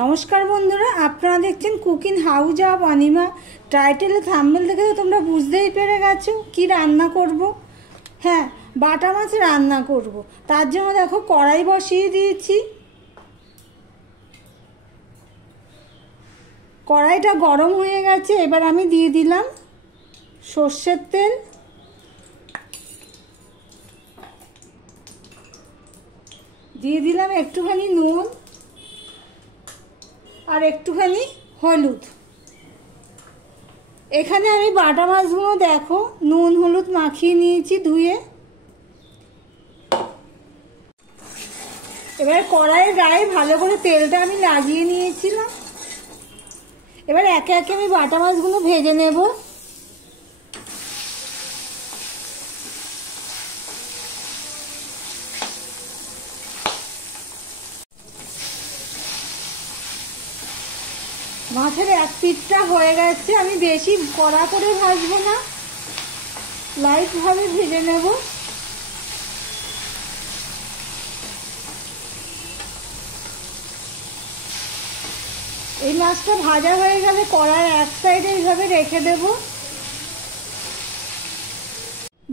নমস্কার বন্ধুরা, আপনারা দেখছেন কুকিং হাউস অফ অনিমা। টাইটেলে থাম্বনেল দেখে তো তোমরা বুঝতেই পেরে গেছো কি রান্না করব। হ্যাঁ, বাটা মাছ রান্না করব। তার জন্য দেখো কড়াই বসিয়ে দিয়েছি। কড়াইটা গরম হয়ে গেছে, এবার আমি দিয়ে দিলাম সর্ষের তেল, দিয়ে দিলাম একটুখানি নুন আর একটুখানি হলুদ। এখানে আমি বাটা মাছগুলো দেখো নুন হলুদ মাখিয়ে নিয়েছি ধুয়ে। এবার কড়াইয়ের গায়ে ভালো করে তেলটা আমি লাগিয়ে নিয়েছিলাম। এবার একে একে আমি বাটা মাছগুলো ভেজে নেব। মাছের এক পিঠটা হয়ে গেছে, আমি বেশি কড়া করে ভাজবো না, লাইট ভাবে ভেজে নেব। এই মাছটা ভাজা হয়ে গেলে কড়াই এক সাইডে এইভাবে রেখে দেব।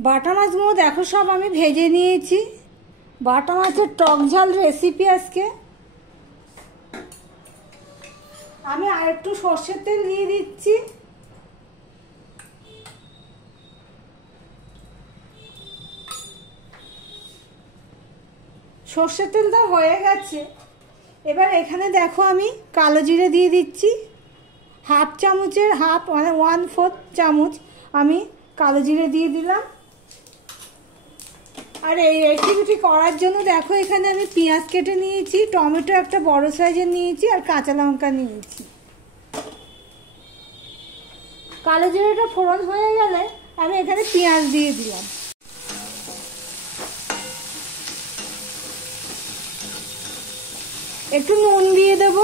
বাটা মাছগুলো দেখো সব আমি ভেজে নিয়েছি। বাটা মাছের টক ঝাল রেসিপি আজকে। আমি আর একটু সর্ষের তেল দিয়ে দিচ্ছি। সর্ষের তেলটা হয়ে গেছে। এবার এখানে দেখো আমি কালো জিরে দিয়ে দিচ্ছি। হাফ চামচের হাফ, মানে 1/4 চামচ আমি কালো জিরে দিয়ে দিলাম। আর এই রেসিপিটি করার জন্য দেখো এখানে আমি পেঁয়াজ কেটে নিয়েছি, টমেটো একটা বড় সাইজের নিয়েছি, আর কাঁচা লঙ্কা নিয়েছি। কালো জিরেটা ফোড়ন হয়ে গেলে আমি এখানে পেঁয়াজ দিয়ে দিলাম। একটু নুন দিয়ে দেব।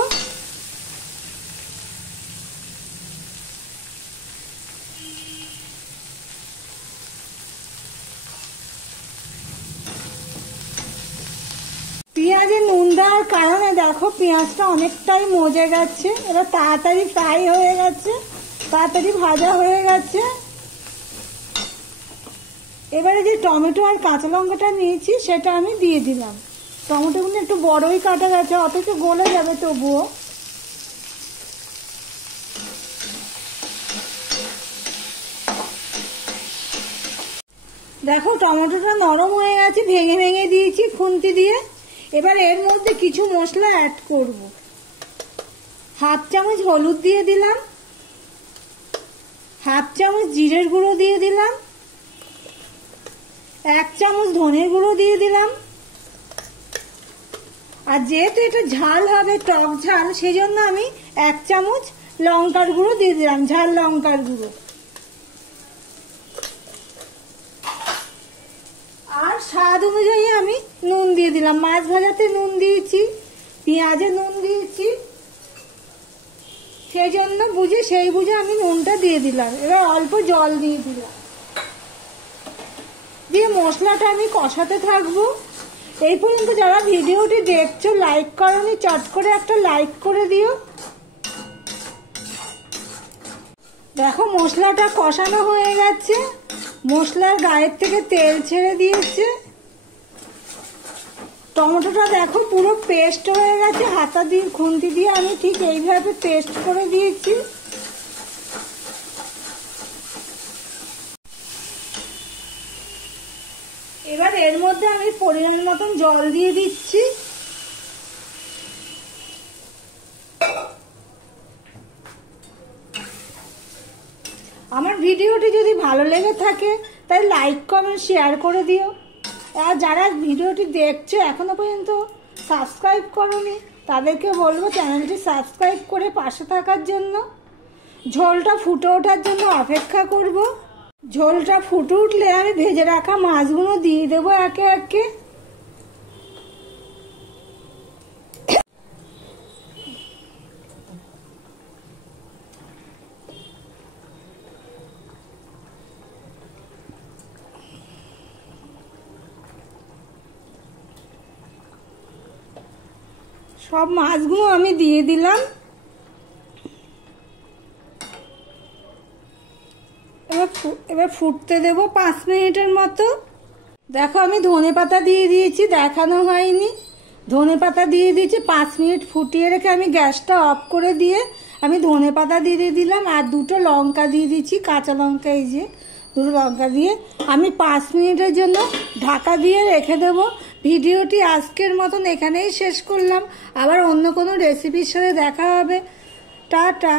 পেঁয়াজে নুন দেওয়ার কারণে দেখো পেঁয়াজটা অনেকটাই মজে গেছে। এবার তাড়াতাড়ি ফ্রাই হয়ে গেছে, তাড়াতাড়ি ভাজা হয়ে গেছে। এবারে যে টমেটো আর কাঁচা লঙ্কাটা নিয়েছি সেটা আমি দিয়ে দিলাম। টমেটোগুলো একটু বড়ই কাটা গেছে, অথচ গলে যাবে তবুও। দেখো টমেটোটা নরম হয়ে গেছে, ভেঙে ভেঙে দিয়েছি খুন্তি দিয়ে। এবার এর মধ্যে কিছু মশলা অ্যাড করব। হাফ চামচ হলুদ দিয়ে দিলাম, হাফ চামচ জিরের গুঁড়ো দিয়ে দিলাম, 1 চামচ ধনের গুঁড়ো দিয়ে দিলাম। আর যেহেতু এটা ঝাল হবে, টক ঝাল, সেই জন্য আমি 1 চামচ লঙ্কার গুঁড়ো দিয়ে দিলাম, ঝাল লঙ্কার গুঁড়ো। আর স্বাদ অনুযায়ী আমি নুন দিয়ে দিলাম। মাছ ভাজাতে নুন দিয়েছি, পেঁয়াজে নুন দিয়েছি, সেই জন্য সেই বুঝে আমি নুনটা দিয়ে দিলাম। এবার অল্প জল দিয়ে দিলাম, দিয়ে মশলাটা আমি কষাতে থাকবো। এই পর্যন্ত যারা ভিডিওটি দেখছো লাইক করোনি, চট করে একটা লাইক করে দিও। দেখো মশলাটা কষানো হয়ে গেছে, মশলার গায়ের থেকে তেল ছেড়ে দিয়েছে। টমেটোটা দেখো পুরো পেস্ট হয়ে গেছে, হাতা দিয়ে খুন্তি দিয়ে আমি ঠিক এইভাবে পেস্ট করে দিয়েছি। এবার এর মধ্যে আমি পরিমাণ মতন জল দিয়ে দিচ্ছি। আমার ভিডিওটি যদি ভালো লেগে থাকে তাই লাইক কমেন্ট শেয়ার করে দিও। আর যারা ভিডিওটি দেখছো এখনো পর্যন্ত সাবস্ক্রাইব করোনি তাদেরকে বলবো চ্যানেলটি সাবস্ক্রাইব করে পাশে থাকার জন্য। ঝোলটা ফুটে ওঠার জন্য অপেক্ষা করব। ঝোলটা ফুটে উঠলে আমি ভেজে রাখা মাছগুলো দিয়ে দেবো একে একে। সব মাছগুলো আমি দিয়ে দিলাম। এবার ফুটতে দেবো 5 মিনিটের মতো। দেখো আমি ধনেপাতা দিয়ে দিয়েছি, দেখানো হয়নি। ধনেপাতা দিয়ে দিয়েছি, 5 মিনিট ফুটিয়ে রেখে আমি গ্যাসটা অফ করে দিয়ে আমি ধনেপাতা দিয়ে দিলাম আর 2টো লঙ্কা দিয়ে দিচ্ছি, কাঁচা লঙ্কা। এই যে 2টো লঙ্কা দিয়ে আমি 5 মিনিটের জন্য ঢাকা দিয়ে রেখে দেবো। ভিডিওটি আজকের মতন এখানেই শেষ করলাম। আবার অন্য কোনো রেসিপির সাথে দেখা হবে। টাটা।